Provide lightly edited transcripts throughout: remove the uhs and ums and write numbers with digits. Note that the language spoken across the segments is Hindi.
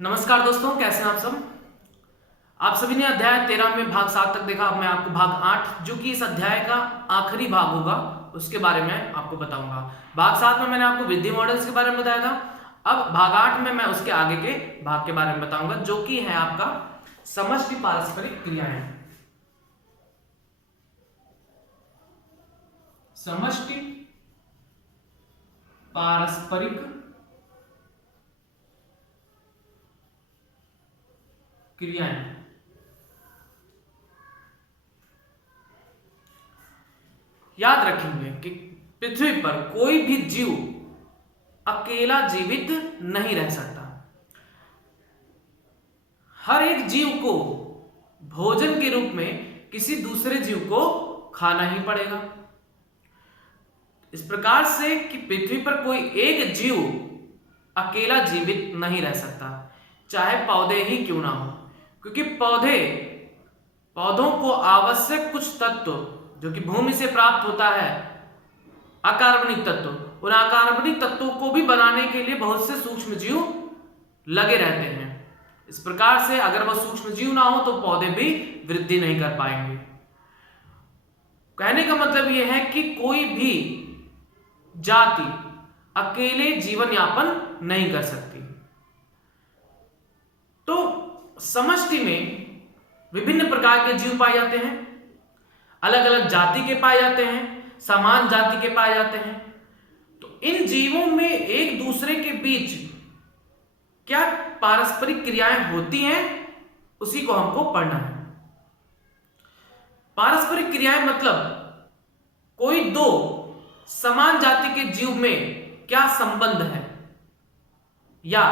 नमस्कार दोस्तों, कैसे हैं आप सब। आप सभी ने अध्याय 13 में भाग 7 तक देखा। अब मैं आपको भाग 8 जो कि इस अध्याय का आखिरी भाग होगा उसके बारे में आपको बताऊंगा। भाग 7 में मैंने आपको वृद्धि मॉडल्स के बारे में बताया था। अब भाग 8 में मैं उसके आगे के भाग के बारे में बताऊंगा जो कि है आपका समष्टि पारस्परिक क्रियाएं। समष्टि पारस्परिक क्रियाएं। याद रखेंगे कि पृथ्वी पर कोई भी जीव अकेला जीवित नहीं रह सकता। हर एक जीव को भोजन के रूप में किसी दूसरे जीव को खाना ही पड़ेगा। इस प्रकार से कि पृथ्वी पर कोई एक जीव अकेला जीवित नहीं रह सकता, चाहे पौधे ही क्यों ना हो, क्योंकि पौधों को आवश्यक कुछ तत्व जो कि भूमि से प्राप्त होता है, अकार्बनिक तत्व, उन अकार्बनिक तत्वों को भी बनाने के लिए बहुत से सूक्ष्म जीव लगे रहते हैं। इस प्रकार से अगर वह सूक्ष्म जीव ना हो तो पौधे भी वृद्धि नहीं कर पाएंगे। कहने का मतलब यह है कि कोई भी जाति अकेले जीवन यापन नहीं कर सकती। तो समष्टि में विभिन्न प्रकार के जीव पाए जाते हैं, अलग अलग जाति के पाए जाते हैं, समान जाति के पाए जाते हैं। तो इन जीवों में एक दूसरे के बीच क्या पारस्परिक क्रियाएं होती हैं उसी को हमको पढ़ना है। पारस्परिक क्रियाएं मतलब कोई दो समान जाति के जीव में क्या संबंध है या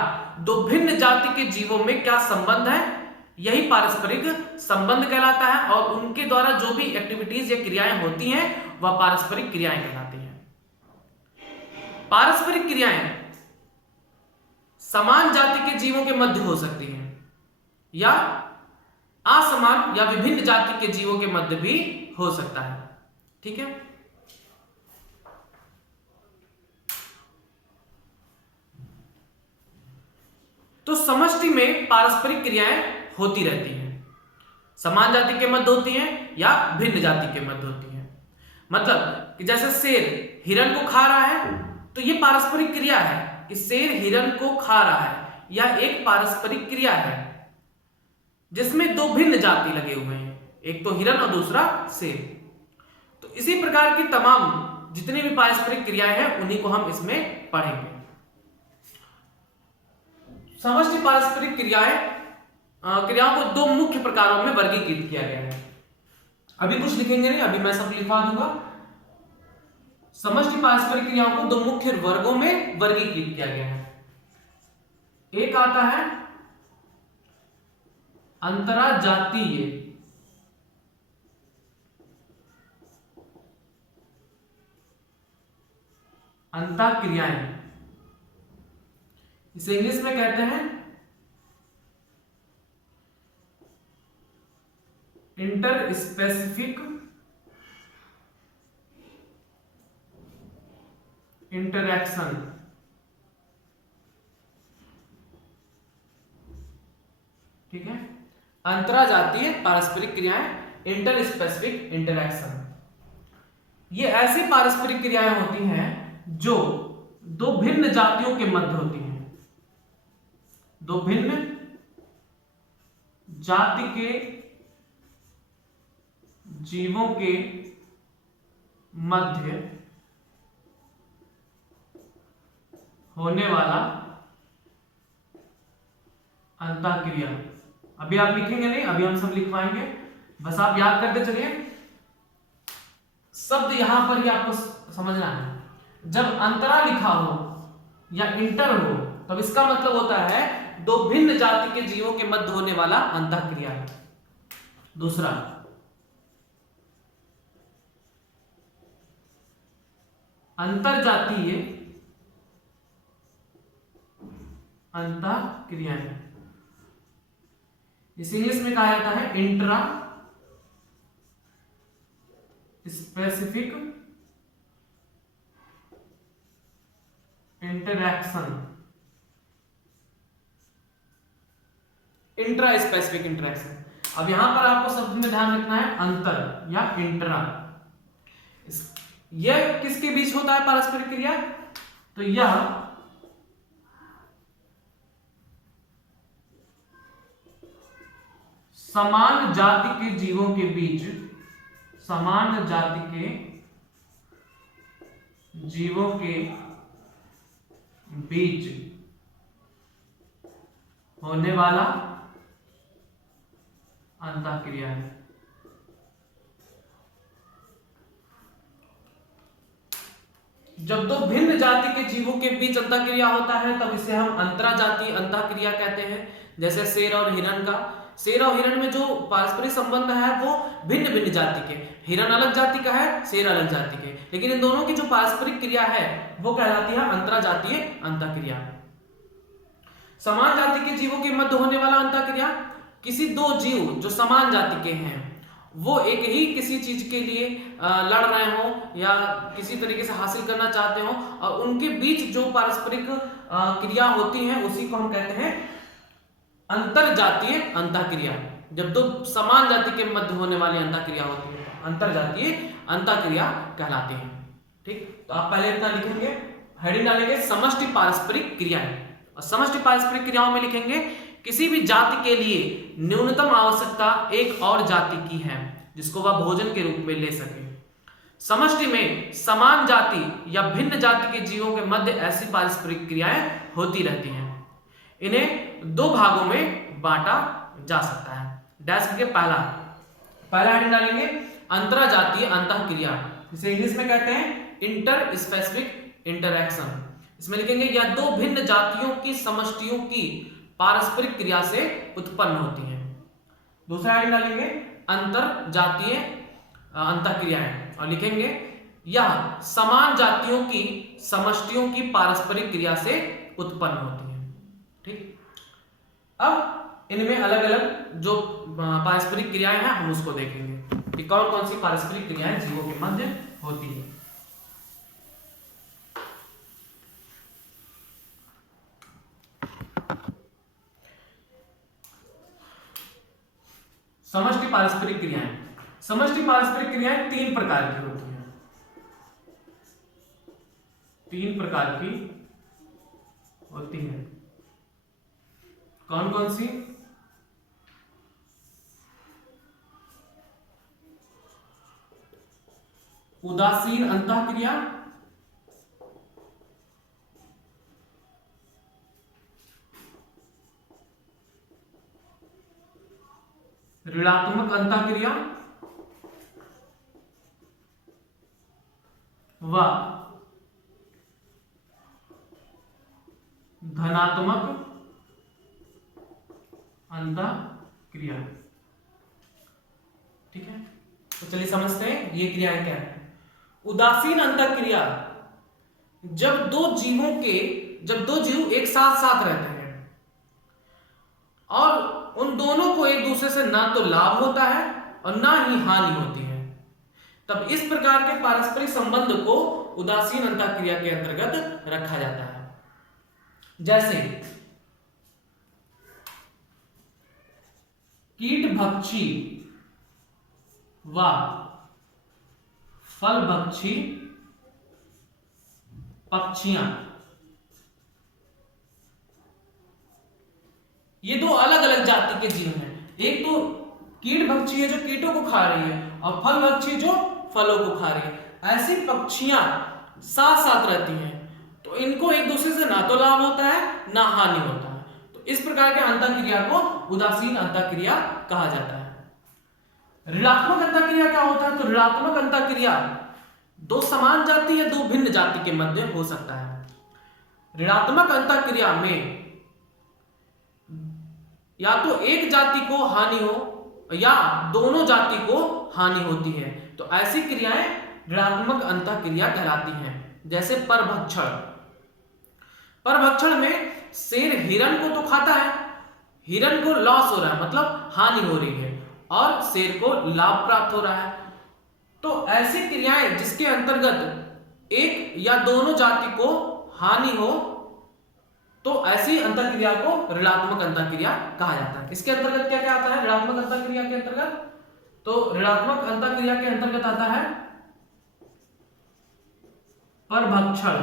दो भिन्न जाति के जीवों में क्या संबंध है, यही पारस्परिक संबंध कहलाता है। और उनके द्वारा जो भी एक्टिविटीज या क्रियाएं होती हैं वह पारस्परिक क्रियाएं कहलाती हैं। पारस्परिक क्रियाएं समान जाति के जीवों के मध्य हो सकती हैं या असमान या विभिन्न जाति के जीवों के मध्य भी हो सकता है। ठीक है। तो समष्टि में पारस्परिक क्रियाएं होती रहती हैं, समान जाति के मध्य होती हैं या भिन्न जाति के मध्य होती हैं। मतलब कि जैसे शेर हिरण को खा रहा है तो यह पारस्परिक क्रिया है कि शेर हिरण को खा रहा है, यह एक पारस्परिक क्रिया है जिसमें दो भिन्न जाति लगे हुए हैं, एक तो हिरण और दूसरा शेर। तो इसी प्रकार की तमाम जितनी भी पारस्परिक क्रियाएं हैं उन्हीं को हम इसमें पढ़ेंगे। समष्टि पारस्परिक क्रियाओं को दो मुख्य प्रकारों में वर्गीकृत किया गया है। अभी कुछ लिखेंगे नहीं, अभी मैं सब लिखवा दूंगा। समष्टि पारस्परिक क्रियाओं को दो मुख्य वर्गों में वर्गीकृत किया गया है। एक आता है अंतराजातीय अंतःक्रियाएं, इसे इंग्लिश में कहते हैं इंटर स्पेसिफिक इंटरैक्शन। ठीक है। अंतराजातीय पारस्परिक क्रियाएं, इंटर स्पेसिफिक इंटरैक्शन, ये ऐसी पारस्परिक क्रियाएं होती हैं जो दो भिन्न जातियों के मध्य होती हैं, दो भिन्न जाति के जीवों के मध्य होने वाला अंतःक्रिया। अभी आप लिखेंगे नहीं, अभी हम सब लिखवाएंगे, बस आप याद करते चलिए। शब्द यहां पर ही आपको समझना है। जब अंतरा लिखा हो या इंटर हो तब इसका मतलब होता है दो भिन्न जाति के जीवों के मध्य होने वाला अंतःक्रिया। दूसरा अंतरजातीय अंतःक्रियाएं, इसे इंग्लिश में कहा जाता है intra specific interaction. Intra specific interaction. अब यहां पर आपको शब्द में ध्यान रखना है अंतर या इंट्रा। यह किसके बीच होता है पारस्परिक क्रिया? तो यह समान जाति के जीवों के बीच, समान जाति के जीवों के बीच होने वाला अंतःक्रिया है। जब दो भिन्न जाति के जीवों के बीच अंतःक्रिया होता है तब इसे हम अंतराजातीय अंतःक्रिया कहते हैं। जैसे शेर और हिरण का, शेर और हिरण में जो पारस्परिक संबंध है वो भिन्न भिन्न जाति के, हिरण अलग जाति का है, शेर अलग जाति के, लेकिन इन दोनों की जो पारस्परिक क्रिया है वो कहलाती है अंतराजातीय अंतःक्रिया। समान जाति के जीवों के मध्य होने वाला अंतःक्रिया, किसी दो जीव जो समान जाति के हैं वो एक ही किसी चीज के लिए लड़ रहे हो या किसी तरीके से हासिल करना चाहते हो और उनके बीच जो पारस्परिक क्रिया होती है उसी को हम कहते हैं अंतरजातीय अंतःक्रिया। जब दो समान जाति के मध्य होने वाली अंतःक्रिया होती है अंतरजातीय अंतःक्रिया कहलाती है। ठीक, तो आप पहले इतना लिखेंगे, हेडिंग डालेंगे समष्टि पारस्परिक क्रियाएं, और समष्टि पारस्परिक क्रियाओं में लिखेंगे किसी भी जाति के लिए न्यूनतम आवश्यकता एक और जाति की है जिसको वह भोजन के रूप में ले सके। समष्टि में समान जाति या भिन्न जाति के जीवों के मध्य ऐसी पारस्परिक क्रियाएं होती रहती हैं। इन्हें दो भागों में बांटा जा सकता है। डैश करके पहला हेडिंग डालेंगे अंतराजातीय अंतःक्रिया, जिसे इंग्लिश में कहते हैं इंटर स्पेसिफिक इंटरैक्शन। इसमें लिखेंगे यह दो भिन्न जातियों की समष्टियों की पारस्परिक क्रिया से उत्पन्न होती है। दूसरा हेडिंग डालेंगे अंतर जातीय अंतःक्रियाएं और लिखेंगे यह समान जातियों की समष्टियों की पारस्परिक क्रिया से उत्पन्न होती है। ठीक, अब इनमें अलग अलग जो पारस्परिक क्रियाएं हैं हम उसको देखेंगे कि कौन कौन सी पारस्परिक क्रियाएं जीवों के मध्य होती है। समष्टि पारस्परिक क्रियाएं, समष्टि पारस्परिक क्रियाएं तीन प्रकार की होती हैं, तीन प्रकार की होती हैं। कौन कौन सी? उदासीन अंतःक्रिया, ऋणात्मक अंतःक्रिया व धनात्मक अंतःक्रिया। ठीक है, तो चलिए समझते हैं ये क्रियाएं क्या है। उदासीन अंतःक्रिया, जब दो जीव एक साथ साथ रहते हैं और उन दोनों को एक दूसरे से ना तो लाभ होता है और ना ही हानि होती है, तब इस प्रकार के पारस्परिक संबंध को उदासीन अंतःक्रिया के अंतर्गत रखा जाता है। जैसे कीटभक्षी व फलभक्षी पक्षियां, ये दो अलग अलग जाति के जीव हैं। एक तो कीटभक्षी है जो कीटों को खा रही है और फलभक्षी जो फलों को खा रही है। ऐसी पक्षियां साथ साथ रहती हैं तो इनको एक दूसरे से ना तो लाभ होता है ना हानि होता है, तो इस प्रकार के अंतःक्रिया को उदासीन अंतःक्रिया कहा जाता है। ऋणात्मक अंतःक्रिया क्या होता है? तो ऋणात्मक अंतःक्रिया दो समान जाति या दो भिन्न जाति के मध्य हो सकता है। ऋणात्मक अंतःक्रिया में या तो एक जाति को हानि हो या दोनों जाति को हानि होती है, तो ऐसी क्रियाएं ऋणात्मक अंतःक्रिया कहलाती हैं। जैसे परभक्षण, परभक्षण में शेर हिरण को तो खाता है, हिरण को लॉस हो रहा है मतलब हानि हो रही है और शेर को लाभ प्राप्त हो रहा है, तो ऐसी क्रियाएं जिसके अंतर्गत एक या दोनों जाति को हानि हो, तो ऐसी अंतःक्रिया को ऋणात्मक अंतःक्रिया कहा जाता है। इसके अंतर्गत क्या क्या आता है ऋणात्मक अंतःक्रिया के अंतर्गत? तो ऋणात्मक अंतःक्रिया के अंतर्गत आता है परभक्षण,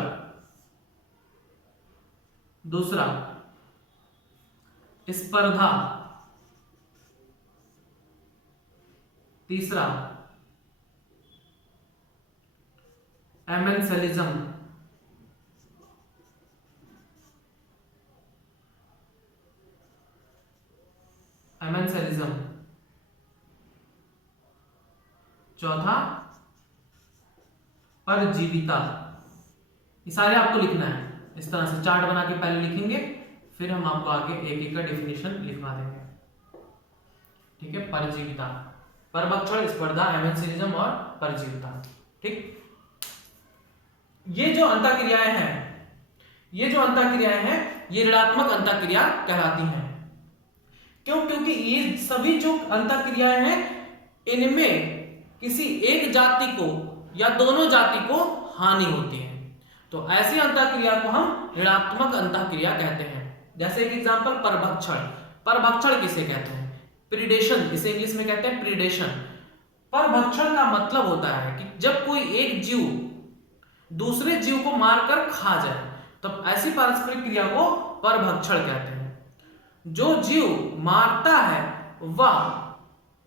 दूसरा स्पर्धा, तीसरा एमेंसेलिज्म, चौथा परजीविता। ये सारे आपको लिखना है, इस तरह से चार्ट बना के पहले लिखेंगे, फिर हम आपको आगे एक एक का डेफिनेशन लिखवा देंगे। ठीक है, परजीविता, परभक्षण, स्पर्धा, एमेंसेलिज्म और परजीविता। ठीक, ये जो अंतःक्रियाएं हैं ये ऋणात्मक अंतःक्रिया कहलाती हैं। क्यों? क्योंकि ये सभी जो अंतःक्रियाएं हैं इनमें किसी एक जाति को या दोनों जाति को हानि होती है, तो ऐसी अंतःक्रिया को हम ऋणात्मक अंतःक्रिया कहते हैं। जैसे एक एग्जांपल परभक्षण। परभक्षण किसे कहते हैं? प्रीडेशन, इसे इंग्लिश में कहते हैं प्रीडेशन। परभक्षण का मतलब होता है कि जब कोई एक जीव दूसरे जीव को मारकर खा जाए, तब ऐसी पारस्परिक क्रिया को परभक्षण कहते हैं। जो जीव मारता है वह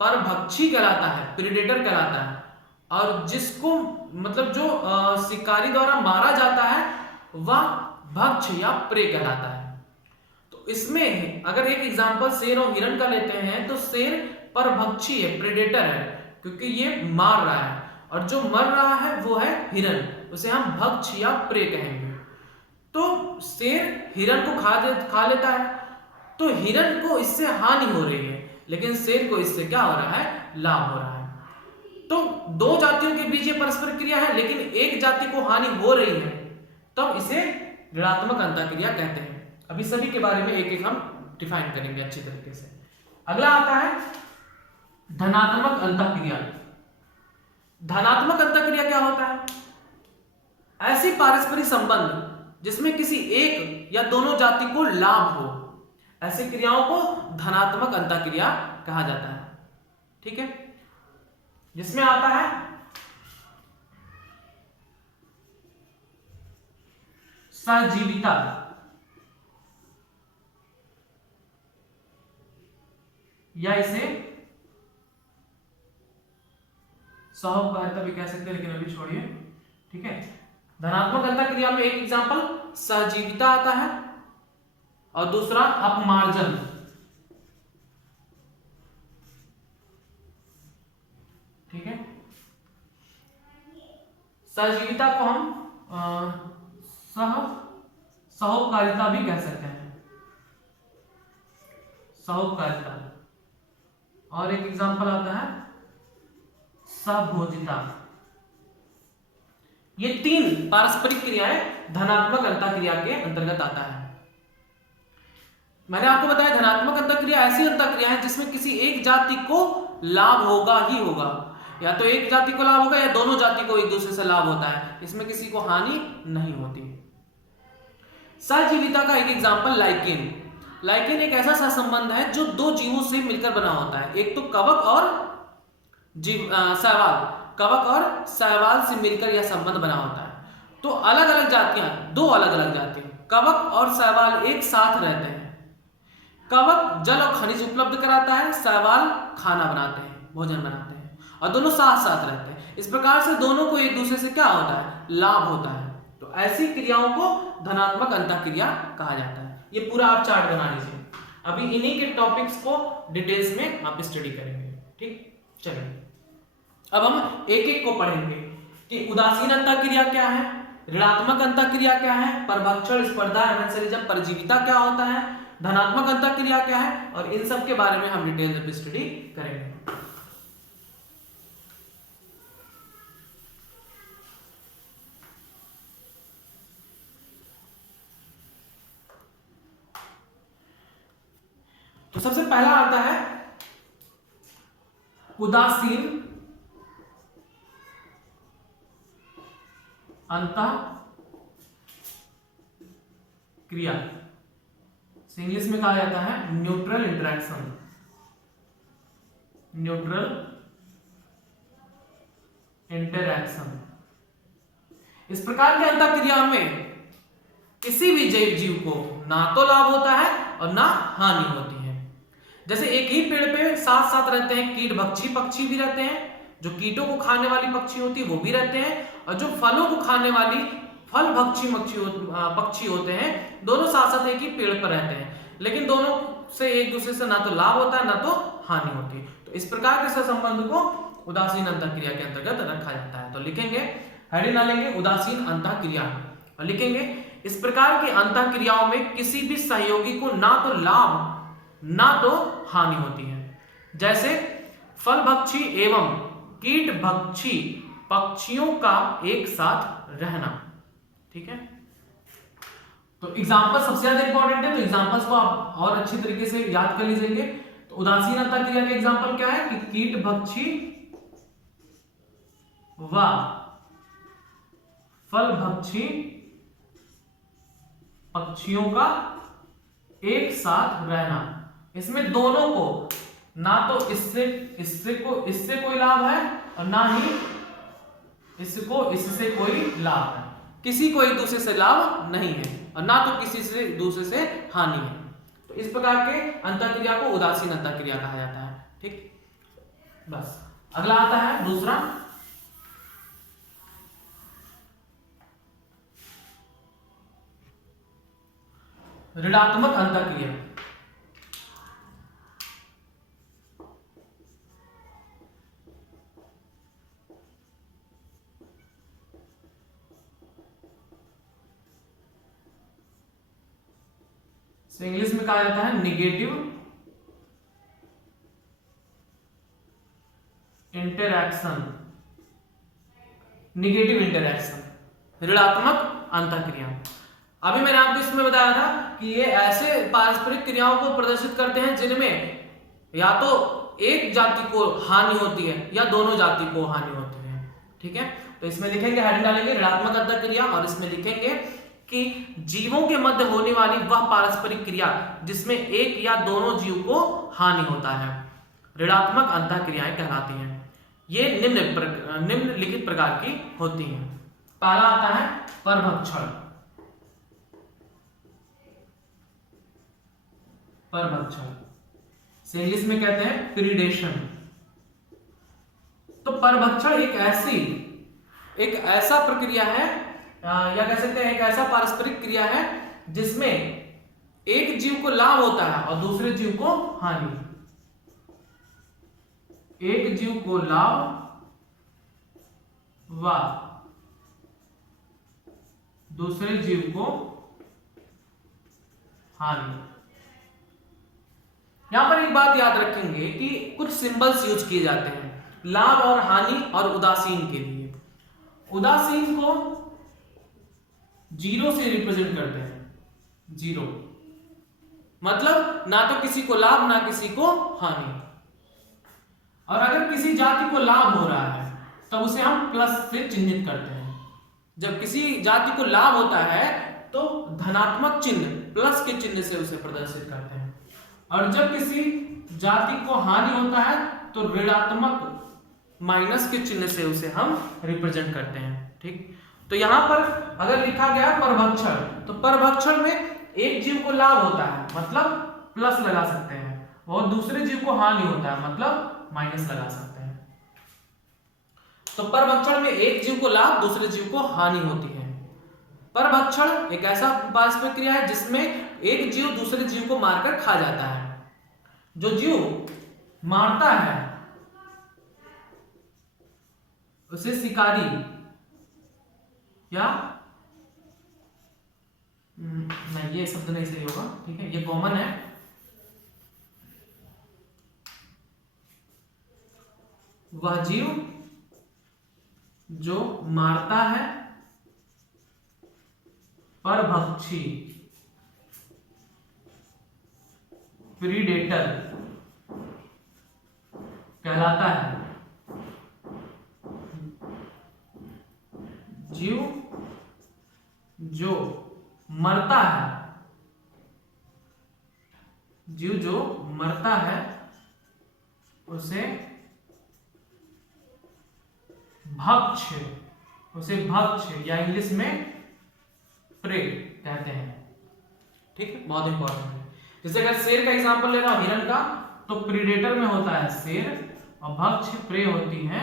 परभक्षी कहलाता है, प्रीडेटर कहलाता है, और जिसको मतलब जो शिकारी द्वारा मारा जाता है वह भक्ष या प्रे कहलाता है। तो इसमें अगर एक एग्जांपल शेर और हिरण का लेते हैं तो शेर परभक्षी है, प्रेडेटर है, क्योंकि ये मार रहा है, और जो मर रहा है वो है हिरण, उसे हम भक्ष या प्रे कहेंगे। तो शेर हिरण को खा लेता है, तो हिरण को इससे हानि हो रही है, लेकिन शेर को इससे क्या हो रहा है? लाभ हो रहा है। तो दो जातियों के बीच ये परस्पर क्रिया है, लेकिन एक जाति को हानि हो रही है, तब इसे ऋणात्मक अंतःक्रिया कहते हैं। अभी सभी के बारे में एक एक हम डिफाइन करेंगे अच्छी तरीके से। अगला आता है धनात्मक अंतःक्रिया। धनात्मक अंतःक्रिया क्या होता है? ऐसी पारस्परिक संबंध जिसमें किसी एक या दोनों जाति को लाभ हो, ऐसी क्रियाओं को धनात्मक अंतःक्रिया कहा जाता है। ठीक है, जिसमें आता है सहजीविता, या इसे सहकारिता भी कह सकते हैं, लेकिन अभी छोड़िए। ठीक है, धनात्मक अंतःक्रिया में एक एग्जांपल सहजीविता आता है और दूसरा अपमार्जन। ठीक है, सहजीविता को हम सहोपकारिता भी कह सकते हैं, सहोपकारिता। और एक एग्जांपल आता है सहभोजिता। ये तीन पारस्परिक क्रियाएं धनात्मक अंतःक्रिया के अंतर्गत आता है। मैंने आपको बताया धनात्मक अंतःक्रिया ऐसी अंतःक्रिया है जिसमें किसी एक जाति को लाभ होगा ही होगा, या तो एक जाति को लाभ होगा या दोनों जाति को एक दूसरे से लाभ होता है, इसमें किसी को हानि नहीं होती। सहजीविता का एक एग्जांपल लाइकेन। लाइकेन एक ऐसा सहसंबंध है जो दो जीवों से मिलकर बना होता है, एक तो कवक और शैवाल। कवक और शैवाल से मिलकर यह संबंध बना होता है। तो अलग अलग जातियां, दो अलग अलग जातियां, कवक और शैवाल एक साथ रहते हैं। कवक जल और खनिज उपलब्ध कराता है, शैवाल खाना बनाते हैं, भोजन बनाते हैं, और दोनों साथ साथ रहते हैं। इस प्रकार से दोनों को एक दूसरे से क्या होता है? लाभ होता है। तो ऐसी क्रियाओं को धनात्मक अंतःक्रिया कहा जाता है। ये पूरा आप चार्ट बना लीजिए। अभी इन्हीं के टॉपिक्स को डिटेल्स में आप स्टडी करेंगे। ठीक, चलिए अब हम एक एक को पढ़ेंगे कि उदासीन अंतःक्रिया क्या है, ऋणात्मक अंतःक्रिया क्या है, परभक्षण, स्पर्धा, एमेंसेलिज्म, परजीविता क्या होता है, धनात्मक अंतःक्रिया क्या है, और इन सब के बारे में हम डिटेल में स्टडी करेंगे। तो सबसे पहला आता है उदासीन अंतःक्रिया। इंग्लिश में कहा जाता है न्यूट्रल इंटरेक्शन। Neutral interaction. इस प्रकार के अंतःक्रिया में किसी भी जैव जीव को ना तो लाभ होता है और ना हानि होती है। जैसे एक ही पेड़ पे साथ साथ रहते हैं कीट भक्षी पक्षी भी रहते हैं, जो कीटों को खाने वाली पक्षी होती है वो भी रहते हैं, और जो फलों को खाने वाली फल भक्षी पक्षी होते हैं, दोनों साथ साथ एक ही पेड़ पर रहते हैं, लेकिन दोनों से एक दूसरे से ना तो लाभ होता है ना तो हानि होती है। तो इस प्रकार के सहसंबंध को उदासीन अंतःक्रिया के अंतर्गत रखा जाता है। तो लिखेंगे, हेडिंग डालेंगे उदासीन अंतःक्रिया, और लिखेंगे इस प्रकार की अंतःक्रियाओं में किसी भी सहयोगी को ना तो लाभ ना तो हानि होती है। जैसे फल भक्षी एवं कीट भक्षी पक्षियों का एक साथ रहना। ठीक है, तो एग्जांपल सबसे ज्यादा इंपॉर्टेंट है, तो एग्जांपल्स को आप और अच्छी तरीके से याद कर लीजिए। तो उदासीन अंतःक्रिया के एग्जांपल क्या है कि कीट भक्षी व फल भक्षी पक्षियों का एक साथ रहना। इसमें दोनों को ना तो इससे कोई लाभ है और ना ही इससे कोई लाभ है, किसी को एक दूसरे से लाभ नहीं है और ना तो किसी से दूसरे से हानि है। तो इस प्रकार के अंतःक्रिया को उदासीन अंतःक्रिया कहा जाता है। ठीक, बस अगला आता है दूसरा, ऋणात्मक अंतःक्रिया। इंग्लिश में कहा जाता है निगेटिव इंटरैक्शन। निगेटिव इंटरैक्शन, ऋणात्मक अंतःक्रिया। अभी मैंने आपको इसमें बताया था कि ये ऐसे पारस्परिक क्रियाओं को प्रदर्शित करते हैं जिनमें या तो एक जाति को हानि होती है या दोनों जाति को हानि होती है। ठीक है, तो इसमें लिखेंगे, हेडिंग डालेंगे ऋणात्मक अंतःक्रिया, और इसमें लिखेंगे कि जीवों के मध्य होने वाली वह पारस्परिक क्रिया जिसमें एक या दोनों जीव को हानि होता है ऋणात्मक अंतःक्रियाएं कहलाती हैं। ये निम्नलिखित प्रकार की होती हैं। पहला आता है परभक्षण। परभक्षण से इंग्लिश में कहते हैं प्रीडेशन। तो परभक्षण एक ऐसा प्रक्रिया है, या कह सकते हैं एक ऐसा पारस्परिक क्रिया है जिसमें एक जीव को लाभ होता है और दूसरे जीव को हानि। एक जीव को लाभ व दूसरे जीव को हानि। यहां पर एक बात याद रखेंगे कि कुछ सिंबल्स यूज किए जाते हैं लाभ और हानि और उदासीन के लिए। उदासीन को जीरो से रिप्रेजेंट करते हैं। जीरो मतलब ना तो किसी को लाभ ना किसी को हानि। और अगर किसी जाति को लाभ हो रहा है तब उसे हम प्लस से चिन्हित करते हैं। जब किसी जाति को लाभ होता है तो धनात्मक चिन्ह प्लस के चिन्ह से उसे प्रदर्शित करते हैं, और जब किसी जाति को हानि होता है तो ऋणात्मक माइनस के चिन्ह से उसे हम रिप्रेजेंट करते हैं। ठीक, तो यहां पर अगर लिखा गया परभक्षण, तो परभक्षण में एक जीव को लाभ होता है मतलब प्लस लगा सकते हैं, और दूसरे जीव को हानि होता है मतलब माइनस लगा सकते हैं। तो परभक्षण में एक जीव को लाभ दूसरे जीव को हानि होती है। परभक्षण एक ऐसा पारस्परिक क्रिया है जिसमें एक जीव दूसरे जीव को मारकर खा जाता है। जो जीव मारता है उसे शिकारी या नहीं, ये शब्द नहीं सही होगा। ठीक है, ये कॉमन है। वह जीव जो मारता है परभक्षी प्रीडेटर कहलाता है। जीव जो मरता है जीव जो मरता है उसे भक्ष्य या इंग्लिश में प्रे कहते हैं। ठीक है, बहुत इंपॉर्टेंट है। जैसे अगर शेर का एग्जांपल ले रहा हूं हिरण का, तो प्रीडेटर में होता है शेर और भक्ष्य प्रे होती है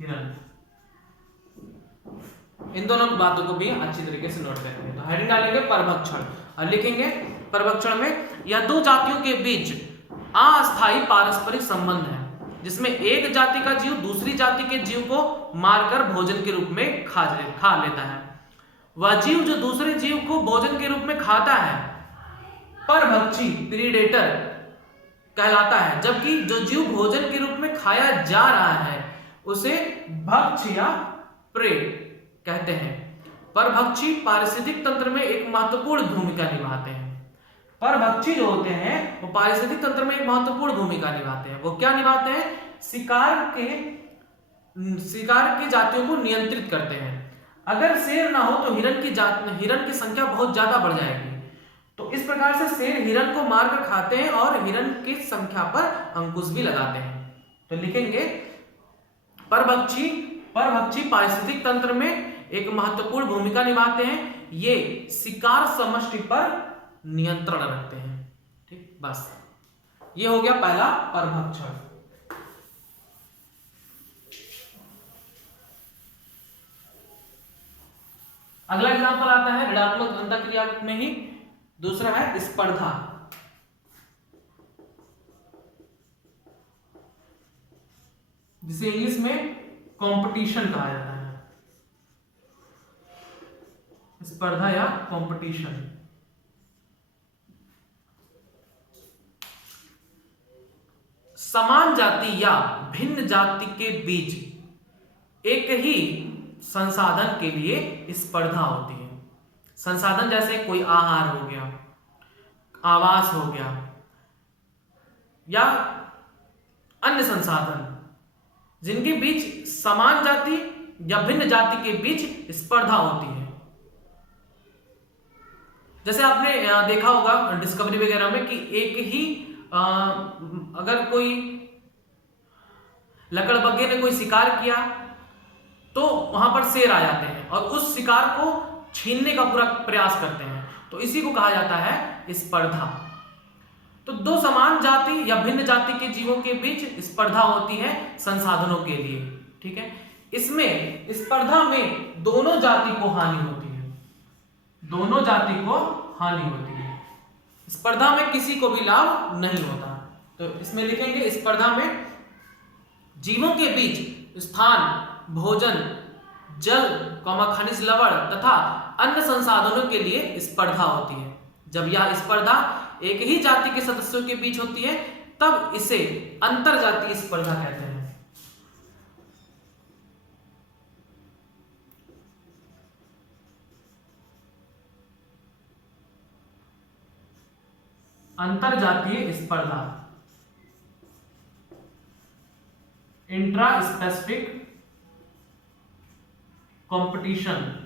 हिरण। इन दोनों बातों को भी अच्छी तरीके से नोट करेंगे। तो हेडिंग डालेंगे परभक्षण और लिखेंगे परभक्षण में यह दो जातियों के बीच अस्थायी पारस्परिक संबंध है जिसमें एक जाति का जीव दूसरी जाति के जीव को मारकर भोजन के रूप में खा लेता है। वह जीव जो दूसरे जीव को भोजन के रूप में खाता है परभक्षी प्रीडेटर कहलाता है, जबकि जो जीव भोजन के रूप में खाया जा रहा है उसे भक्ष्य या प्रे कहते हैं। परभक्षी पारिस्थितिक तंत्र में एक महत्वपूर्ण भूमिका निभाते हैं। परभक्षी जो होते हैं वो पारिस्थितिक तंत्र में एक महत्वपूर्ण भूमिका निभाते हैं। वो क्या निभाते हैं? शिकार की जातियों को नियंत्रित करते हैं। अगर शेर ना हो तो हिरण की संख्या बहुत ज्यादा बढ़ जाएगी। तो इस प्रकार से शेर हिरण को मारकर खाते हैं और हिरण की संख्या पर अंकुश भी लगाते हैं। तो लिखेंगे परभक्षी पारिस्थितिक तंत्र में एक महत्वपूर्ण भूमिका निभाते हैं। ये शिकार समष्टि पर नियंत्रण रखते हैं। ठीक, बस ये हो गया पहला परभक्षण। अगला एग्जांपल आता है ऋणात्मक अंतःक्रिया में ही, दूसरा है स्पर्धा। जिसे इंग्लिश में कंपटीशन कहा जाता है। स्पर्धा या कंपटीशन। समान जाति या भिन्न जाति के बीच एक ही संसाधन के लिए स्पर्धा होती है। संसाधन जैसे कोई आहार हो गया, आवास हो गया या अन्य संसाधन जिनके बीच समान जाति या भिन्न जाति के बीच स्पर्धा होती है। जैसे आपने देखा होगा डिस्कवरी वगैरह में कि एक ही अगर कोई लकड़बग्घे ने कोई शिकार किया तो वहां पर शेर आ जाते हैं और उस शिकार को छीनने का पूरा प्रयास करते हैं। तो इसी को कहा जाता है स्पर्धा। तो दो समान जाति या भिन्न जाति के जीवों के बीच स्पर्धा होती है संसाधनों के लिए। ठीक है, इसमें स्पर्धा में दोनों जाति को हानि होती है। दोनों जाति को हानि होती है। स्पर्धा में किसी को भी लाभ नहीं होता। तो इसमें लिखेंगे स्पर्धा में जीवों के बीच स्थान, भोजन, जल, खनिज लवण तथा अन्य संसाधनों के लिए स्पर्धा होती है। जब यह स्पर्धा एक ही जाति के सदस्यों के बीच होती है तब इसे अंतर जातीय स्पर्धा कहते हैं। अंतर जातीय स्पर्धा, इंट्रा स्पेसिफिक कंपटीशन।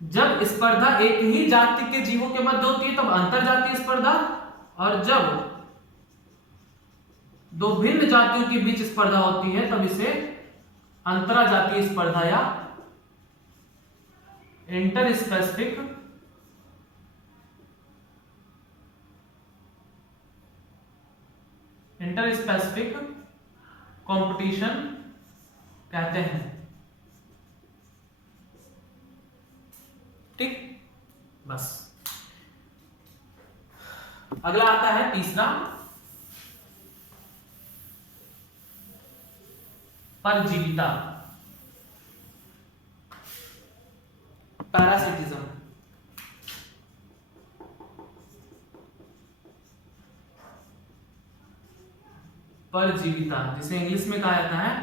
जब स्पर्धा एक ही जाति के जीवों के मध्य होती है तब अंतर जातीय स्पर्धा, और जब दो भिन्न जातियों के बीच स्पर्धा होती है तब इसे अंतरा जातीय स्पर्धा या इंटर स्पेसिफिक कंपटीशन कहते हैं। ठीक, बस। अगला आता है तीसरा परजीविता, पैरासिटिज्म। परजीविता जिसे इंग्लिश में कहा जाता है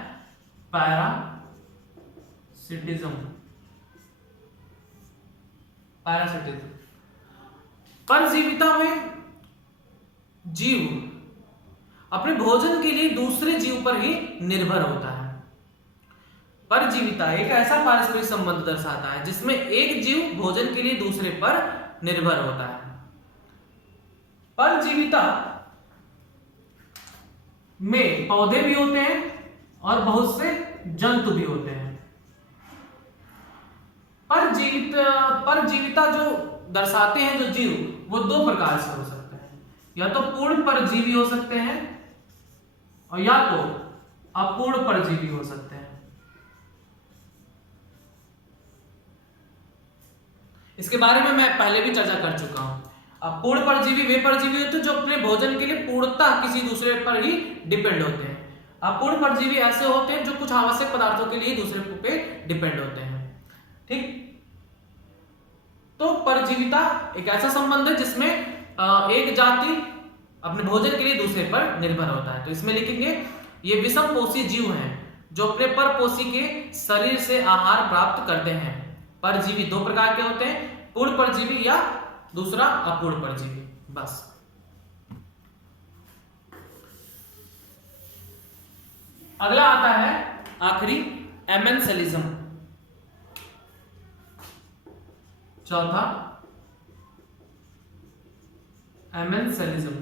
पैरासिटिज्म। परजीविता में जीव अपने भोजन के लिए दूसरे जीव पर ही निर्भर होता है। परजीविता एक ऐसा पारस्परिक संबंध दर्शाता है जिसमें एक जीव भोजन के लिए दूसरे पर निर्भर होता है। परजीविता में पौधे भी होते हैं और बहुत से जंतु भी होते हैं। परजीविता जो दर्शाते हैं जो जीव, वो दो प्रकार से हो सकते हैं, या तो पूर्ण परजीवी हो सकते हैं और या तो अपूर्ण परजीवी हो सकते हैं। इसके बारे में मैं पहले भी चर्चा कर चुका हूं। अब पूर्ण परजीवी वे परजीवी होते हैं जो अपने भोजन के लिए पूर्णतः किसी दूसरे पर ही डिपेंड होते हैं। अपूर्ण परजीवी ऐसे होते हैं जो कुछ आवश्यक पदार्थों के लिए दूसरे पे डिपेंड होते हैं। ठीक, तो परजीविता एक ऐसा संबंध है जिसमें एक जाति अपने भोजन के लिए दूसरे पर निर्भर होता है। तो इसमें लिखेंगे ये विषम पोषी जीव हैं जो अपने परपोषी के शरीर से आहार प्राप्त करते हैं। परजीवी दो प्रकार के होते हैं, पूर्ण परजीवी या दूसरा अपूर्ण परजीवी। बस अगला आता है आखिरी एमेंसेलिज्म। चौथा एमेंसेलिज्म।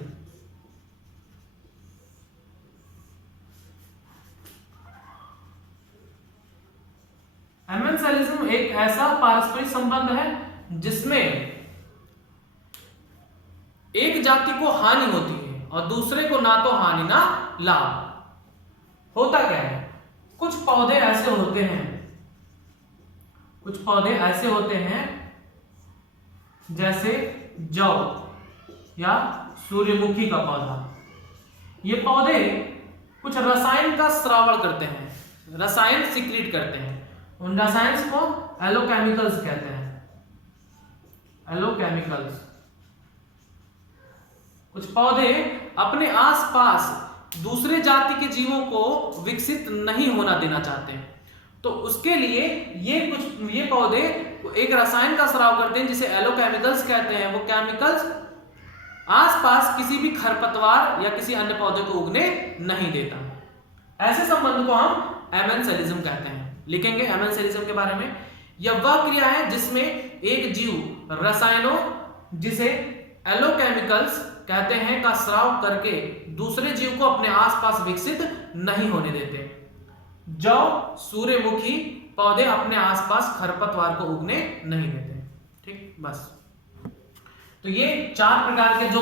एमेंसेलिज्म एक ऐसा पारस्परिक संबंध है जिसमें एक जाति को हानि होती है और दूसरे को ना तो हानि ना लाभ। होता क्या है, कुछ पौधे ऐसे होते हैं जैसे जौ या सूर्यमुखी का पौधा। ये पौधे कुछ रसायन का स्रावण करते हैं, रसायन सीक्रेट करते हैं। उन रसायन को एलोकेमिकल्स कहते हैं। एलोकेमिकल्स। कुछ पौधे अपने आसपास दूसरे जाति के जीवों को विकसित नहीं होना देना चाहते हैं, तो उसके लिए ये पौधे एक रसायन का स्राव करते हैं जिसे एलोकेमिकल्स कहते हैं। वो केमिकल्स आसपास किसी भी खरपतवार या किसी अन्य पौधे को उगने नहीं देता। ऐसे संबंध को हम एमेंसेलिज्म कहते हैं। लिखेंगे एमेंसेलिज्म के बारे में, यह वह क्रिया है जिसमें एक जीव रसायनों जिसे एलोकेमिकल्स कहते हैं का स्राव करके दूसरे जीव को अपने आसपास विकसित नहीं होने देते। जौ सूर्यमुखी पौधे अपने आसपास खरपतवार को उगने नहीं देते। ठीक, बस। तो ये चार प्रकार के जो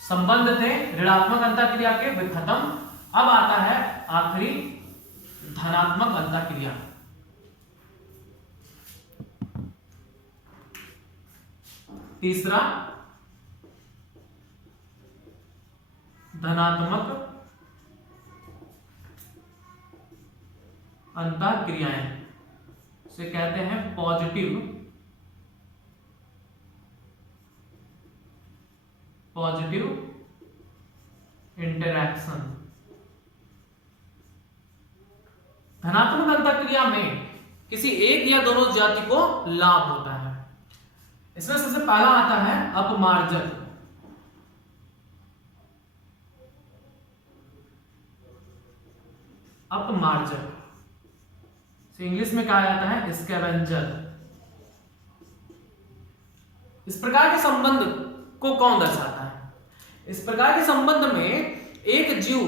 संबंध थे ऋणात्मक अंतःक्रिया के, वे खत्म। अब आता है आखिरी धनात्मक अंतःक्रिया। तीसरा धनात्मक अंतःक्रियाएं से कहते हैं पॉजिटिव इंटरैक्शन। धनात्मक अंतःक्रिया में किसी एक या दोनों जाति को लाभ होता है। इसमें सबसे पहला आता है अपमार्जक। अपमार्जक से इंग्लिश में कहा जाता है स्कैवेंजर। इस प्रकार के संबंध को कौन दर्शाता है? इस प्रकार के संबंध में एक जीव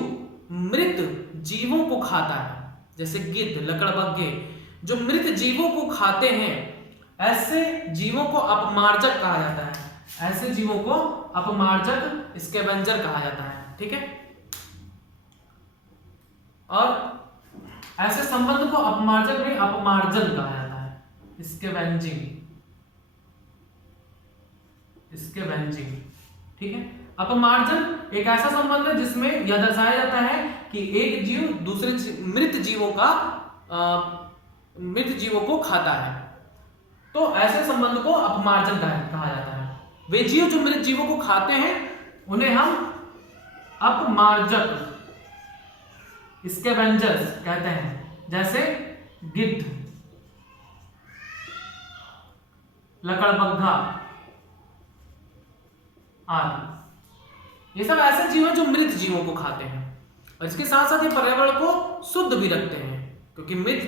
मृत जीवों को खाता है, जैसे गिद्ध, लकड़बग्घे जो मृत जीवों को खाते हैं, ऐसे जीवों को अपमार्जक कहा जाता है। ऐसे जीवों को अपमार्जक स्कैवेंजर कहा जाता है। ठीक है, और ऐसे संबंध को अपमार्जक में अपमार्जन कहा जाता है। स्कैवेंजिंग। ठीक है, अपमार्जन एक ऐसा संबंध है जिसमें यह दर्शाया जाता है कि एक जीव दूसरे मृत जीवों को खाता है, तो ऐसे संबंध को अपमार्जन कहा जाता है। वे जीव जो मृत जीवों को खाते हैं उन्हें हम अपमार्जक स्कैवेंजर्स कहते हैं, जैसे गिद्ध, लकड़बग्घा आदि। ये सब ऐसे जीव हैं जो मृत जीवों को खाते हैं, और इसके साथ साथ ये पर्यावरण को शुद्ध भी रखते हैं, क्योंकि मृत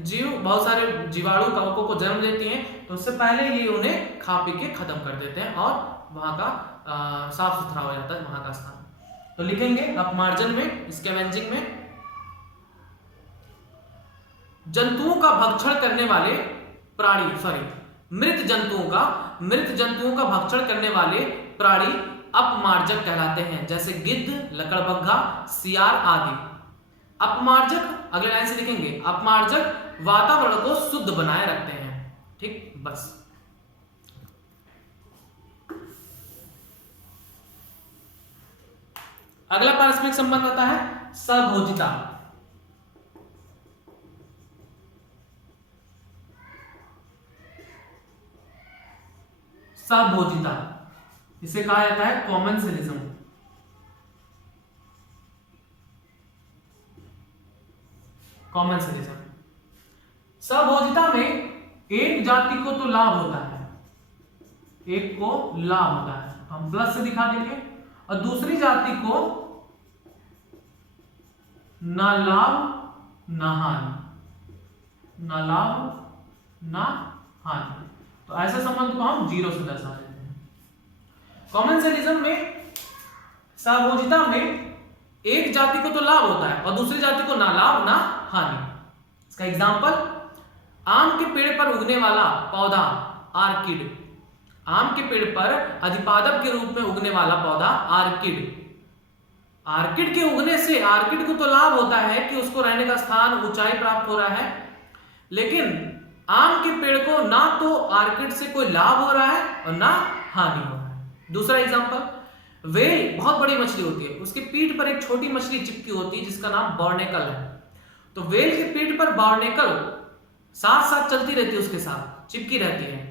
जीव बहुत सारे जीवाणु कवकों को जन्म देती हैं, तो उससे पहले ये उन्हें खा पी के खत्म कर देते हैं और वहां का साफ सुथरा हो जाता है वहां का स्थान। तो लिखेंगे अपमार्जन में, स्कैवेंजिंग में, जंतुओं का भक्षण करने वाले प्राणी, मृत जंतुओं का भक्षण करने वाले प्राणी अपमार्जक कहलाते हैं, जैसे गिद्ध, लकड़बग्घा, सियार आदि। अपमार्जक, अगले लाइन से लिखेंगे, अपमार्जक वातावरण को शुद्ध बनाए रखते हैं। ठीक, बस। अगला पारस्परिक संबंध आता है सहभोजिता। सहभोजिता इसे कहा जाता है कॉमेंसलिज्म। कॉमेंसलिज्म, सहभोजिता में एक जाति को तो लाभ होता है, एक को लाभ होता है, हम प्लस से दिखा देंगे, और दूसरी जाति को ना लाभ ना हानि, ना लाभ ना हानि। तो ऐसे संबंध को हम जीरो से दर्शा देते हैं। कॉमेंसलिज्म में, सहभोजिता में एक जाति को तो लाभ होता है और दूसरी जाति को ना लाभ ना हानि। इसका एग्जांपल, आम के पेड़ पर उगने वाला पौधा आर्किड, आम के पेड़ पर अधिपादप के रूप में उगने वाला पौधा आर्किड। आर्किड के उगने से आर्किड को तो लाभ होता है कि उसको रहने का स्थान, ऊंचाई प्राप्त हो रहा है, लेकिन आम के पेड़ को ना तो आर्किड से कोई लाभ हो रहा है और ना हानि हो रहा है। दूसरा एग्जांपल, व्हेल बहुत बड़ी मछली होती है, उसके पीठ पर एक छोटी मछली चिपकी होती है जिसका नाम बार्नेकल है। तो व्हेल के पीठ पर बार्नेकल साथ साथ चलती रहती है, उसके साथ चिपकी रहती है,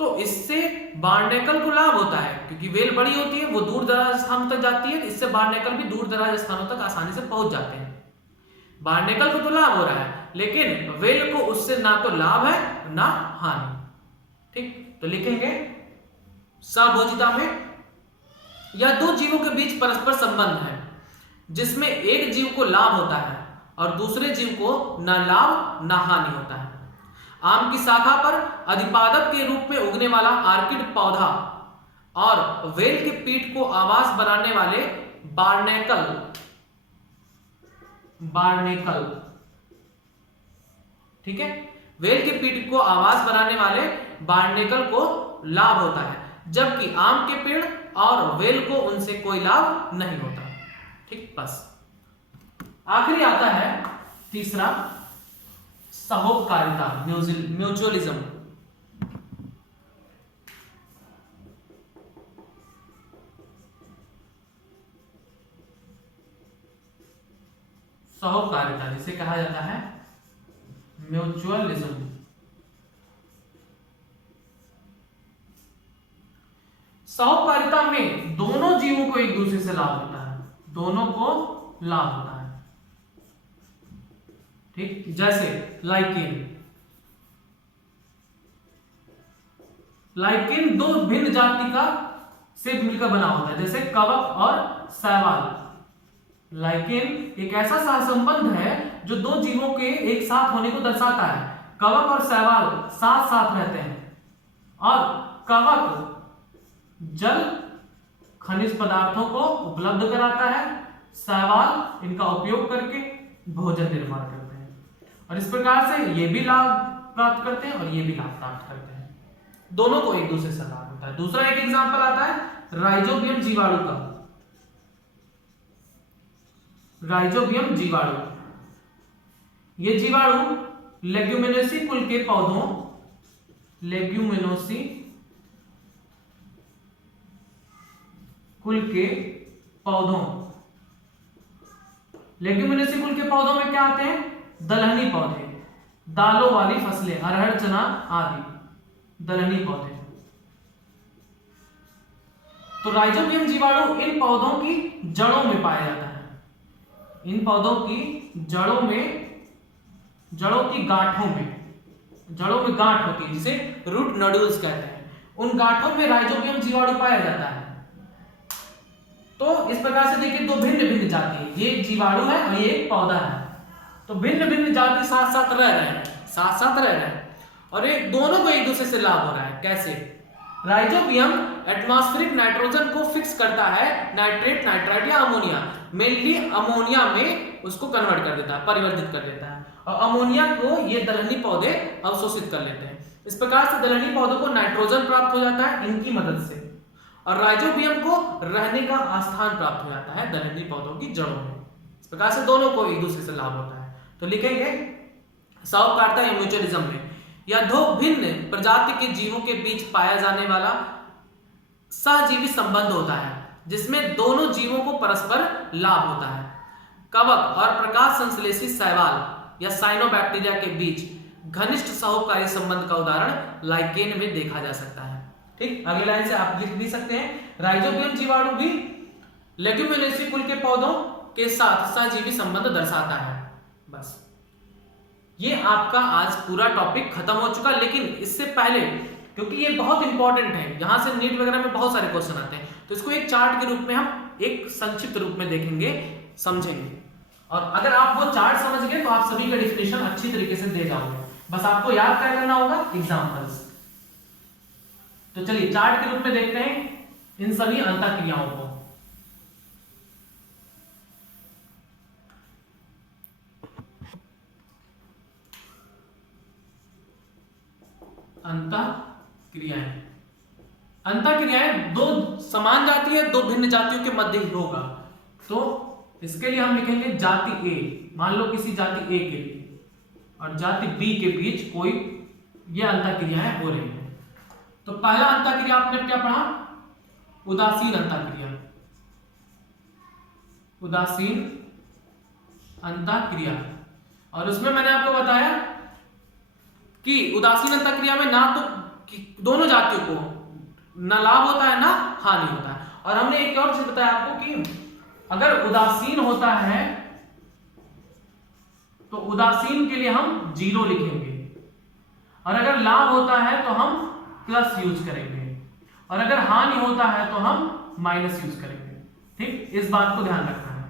तो इससे बार्नेकल को लाभ होता है, क्योंकि व्हेल बड़ी होती है, वो दूर दराज स्थानों तक जाती है, इससे बार्नेकल भी दूर दराज स्थानों तक आसानी से पहुंच जाते हैं। बार्नेकल को तो लाभ हो रहा है, लेकिन व्हेल को उससे ना तो लाभ है ना हानि। ठीक, तो लिखेंगे सहभोजिता में या दो जीवों के बीच परस्पर संबंध है जिसमें एक जीव को लाभ होता है और दूसरे जीव को ना लाभ ना हानि होता है। आम की शाखा पर अधिपादप के रूप में उगने वाला आर्किड पौधा और व्हेल के पीठ को आवास बनाने वाले बार्नेकल, ठीक है, व्हेल के पीठ को आवास बनाने वाले बार्नेकल को लाभ होता है, जबकि आम के पेड़ और व्हेल को उनसे कोई लाभ नहीं होता। ठीक, बस। आखिरी आता है तीसरा, सहोपकारिता, म्यूचुअलिज्म। सहोपकारिता जिसे कहा जाता है म्यूचुअलिज्म। सहोपकारिता में दोनों जीवों को एक दूसरे से लाभ होता है, दोनों को लाभ होता है। ठीक, जैसे लाइकेन दो भिन्न जाति का से मिलकर बना होता है, जैसे कवक और शैवाल। लाइकेन एक ऐसा सहसंबंध है जो दो जीवों के एक साथ होने को दर्शाता है। कवक और शैवाल साथ साथ रहते हैं और कवक जल खनिज पदार्थों को उपलब्ध कराता है, शैवाल इनका उपयोग करके भोजन निर्माण करते हैं, और इस प्रकार से ये भी लाभ प्राप्त करते हैं और ये भी लाभ प्राप्त करते हैं, दोनों को एक दूसरे से लाभ होता है। दूसरा एक एग्जांपल आता है राइजोबियम जीवाणु का। राइजोबियम जीवाणु, ये जीवाणु लेग्यूमिनोसी कुल के पौधों, लेग्यूमिनोसी कुल के पौधों, लेग्यूमिनोसी कुल के पौधों में क्या आते हैं? दलहनी पौधे, दालों वाली फसलें, अरहर, चना आदि दलहनी पौधे। तो राइजोबियम जीवाणु इन पौधों की जड़ों में पाया जाता है, इन पौधों की जड़ों की गांठों में, जड़ों में गांठ होती है जिसे रूट नोड्यूल्स कहते हैं, उन गांठों में राइजोबियम जीवाणु पाया जाता है। तो इस प्रकार से देखिए दो भिन्न भिन्न जाति है, ये एक जीवाणु है और ये एक पौधा है। तो भिन्न भिन्न जाति साथ साथ रह रहे हैं, साथ साथ रह रहे हैं, और ये दोनों को एक दूसरे से लाभ हो रहा है। कैसे? राइजोबियम एटमॉस्फेरिक नाइट्रोजन को फिक्स करता है नाइट्रेट, नाइट्राइट या अमोनिया, मेनली अमोनिया में उसको कन्वर्ट कर देता है, परिवर्तित कर देता है, और अमोनिया को ये दलहनी पौधे अवशोषित कर लेते हैं। इस प्रकार से दलहनी पौधों को नाइट्रोजन प्राप्त हो जाता है इनकी मदद से, और राइजोबियम को रहने का आस्थान प्राप्त हो जाता है दलहनी पौधों की जड़ों में। इस प्रकार से दोनों को एक दूसरे से लाभ होता है। तो लिखेंगे सहकारिता या म्यूचुअलिज्म में या दो भिन्न प्रजाति के जीवों के बीच पाया जाने वाला सहजीवी संबंध होता है जिसमें दोनों जीवों को परस्पर लाभ होता है। कवक और प्रकाश संश्लेषी शैवाल या साइनोबैक्टीरिया के बीच घनिष्ठ सहोकारी संबंध का उदाहरण लाइकेन में देखा जा सकता है। ठीक, अगली लाइन से आप लिख भी सकते हैं, राइजोबियम जीवाणु भी लेग्यूमिनेसी कुल के पौधों के साथ सहजीवी संबंध दर्शाता है। बस ये आपका आज पूरा टॉपिक खत्म हो चुका, लेकिन इससे पहले क्योंकि ये बहुत इंपॉर्टेंट है, यहां से नीट वगैरह में बहुत सारे क्वेश्चन आते हैं, तो इसको एक चार्ट के रूप में हम एक संक्षिप्त रूप में देखेंगे, समझेंगे, और अगर आप वो चार्ट समझ गए तो आप सभी का डिफिनेशन अच्छी तरीके से दे जाओगे। बस आपको याद क्या करना होगा, एग्जांपल्स। तो चलिए चार्ट के रूप में देखते हैं इन सभी अंतःक्रियाओं को। अंतःक्रियाएं, अंतःक्रियाएं दो समान जाति है, दो भिन्न जातियों के मध्य ही होगा। तो इसके लिए हम लिखेंगे जाति ए, मान लो किसी जाति ए के लिए और जाति बी के बीच कोई ये अंतःक्रियाएं हो रही है। तो पहला अंतःक्रिया आपने क्या पढ़ा, उदासीन अंतःक्रिया, उदासीन अंतःक्रिया, और उसमें मैंने आपको बताया कि उदासीन अंतःक्रिया में ना तो दोनों जातियों को ना लाभ होता है ना हानि होता है। और हमने एक और चीज बताया आपको कि अगर उदासीन होता है तो उदासीन के लिए हम 0 लिखेंगे, और अगर लाभ होता है तो हम प्लस यूज करेंगे, और अगर हानि होता है तो हम माइनस यूज करेंगे। ठीक, इस बात को ध्यान रखना है।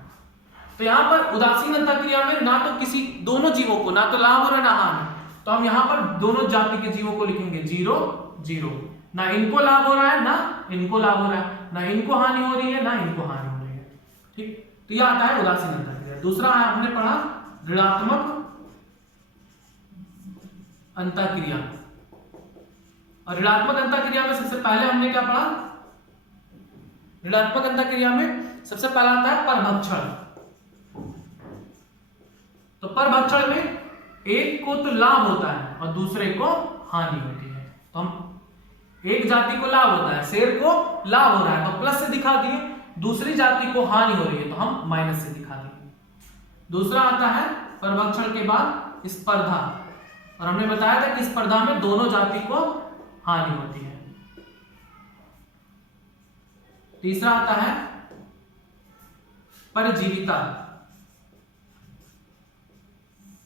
तो यहां पर उदासीन अंतःक्रिया में ना तो किसी दोनों जीवों को ना तो लाभ हो रहा है ना हानि, तो हम यहां पर दोनों जाति के जीवों को लिखेंगे 0 0, ना इनको लाभ हो रहा है ना इनको लाभ हो रहा है, ना इनको हानि हो रही है ना इनको हानि हो रही है। ठीक, तो यह आता है उदासीन अंतःक्रिया। दूसरा हमने पढ़ा ऋणात्मक अंतःक्रिया, और ऋणात्मक अंतःक्रिया में सबसे पहले हमने क्या पढ़ा, ऋणात्मक अंतःक्रिया में सबसे पहला आता है परभक्षण। तो परभक्षण में एक को तो लाभ होता है और दूसरे को हानि होती है। तो हम एक जाति को लाभ होता है, शेर को लाभ हो रहा है तो प्लस से दिखा दिए, दूसरी जाति को हानि हो रही है तो हम माइनस से दिखा दिए। दूसरा आता है परभक्षण के बाद स्पर्धा, और हमने बताया था कि स्पर्धा में दोनों जाति को हानि होती है। तीसरा आता है परजीविता,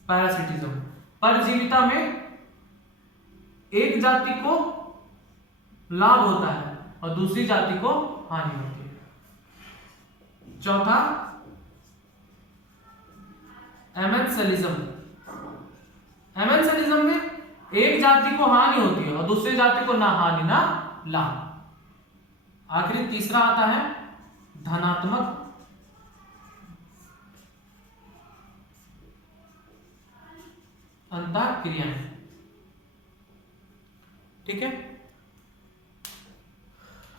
पैरासिटिज्म। परजीविता में एक जाति को लाभ होता है और दूसरी जाति को हानि होती है। चौथा एमेंसेलिज्म। एमेंसेलिज्म में एक जाति को हानि होती है और दूसरी जाति को ना हानि ना लाभ। आखिरी तीसरा आता है धनात्मक अंतःक्रियाएं। ठीक है,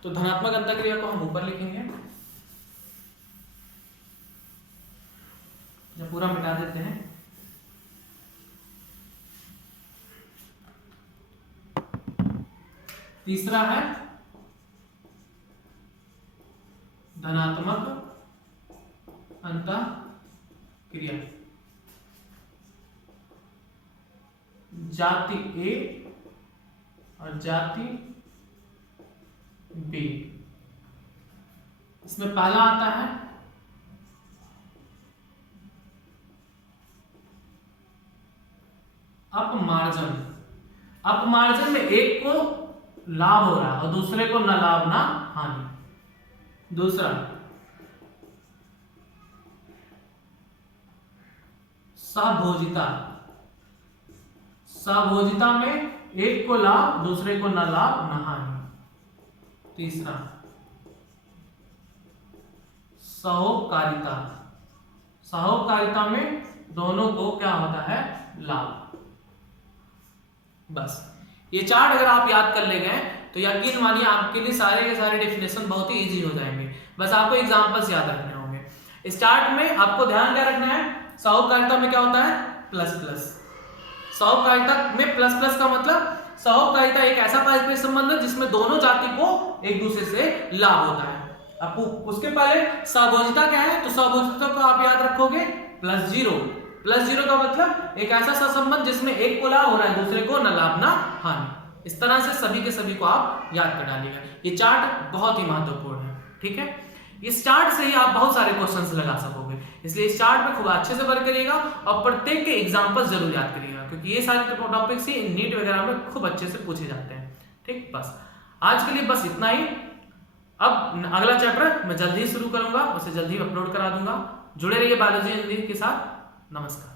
तो धनात्मक अंतःक्रिया को हम ऊपर लिखेंगे, जब पूरा मिटा देते हैं। तीसरा है धनात्मक अंतःक्रिया, जाति ए और जाति बी। इसमें पहला आता है अपमार्जन। अपमार्जन में एक को लाभ हो रहा है और दूसरे को ना लाभ ना हानि। दूसरा सहभोजिता, सहभोजिता में एक को लाभ दूसरे को न लाभ न हानि। तीसरा सहोपकारिता, सहोपकारिता में दोनों को क्या होता है, लाभ। बस ये चार्ट अगर आप याद कर ले गए तो यकीन मानिए आपके लिए सारे के सारे डेफिनेशन बहुत ही इजी हो जाएंगे। बस आपको एग्जांपल्स याद रखने होंगे। इस चार्ट में आपको ध्यान क्या रखना है, सहोपकारिता में क्या होता है, प्लस प्लस। सहोपकारिता में प्लस प्लस का मतलब सहोपकारिता एक ऐसा पारस्परिक संबंध है जिसमें दोनों जाति को एक दूसरे से लाभ होता है। अब उसके पहले सहभोजिता क्या है, तो सहभोजिता को आप याद रखोगे प्लस जीरो। प्लस जीरो का मतलब एक ऐसा सहसंबंध जिसमें एक को लाभ हो रहा है दूसरे को न लाभ न हानि। इस तरह से सभी के सभी को आप याद कर डालिएगा। ये चार्ट बहुत ही महत्वपूर्ण है, ठीक है। इस चार्ट से ही आप बहुत सारे क्वेश्चंस लगा सकोगे, इसलिए इस चार्ट में खूब अच्छे से वर्क करिएगा और प्रत्येक के एग्जांपल जरूर याद करिएगा, क्योंकि ये सारे टॉपिक्स ही नीट वगैरह में खूब अच्छे से पूछे जाते हैं। ठीक, बस आज के लिए बस इतना ही। अब अगला चैप्टर मैं जल्दी ही शुरू करूंगा, उसे जल्दी अपलोड करा दूंगा। जुड़े रहिए बायोलॉजी हिंदी के साथ। नमस्कार।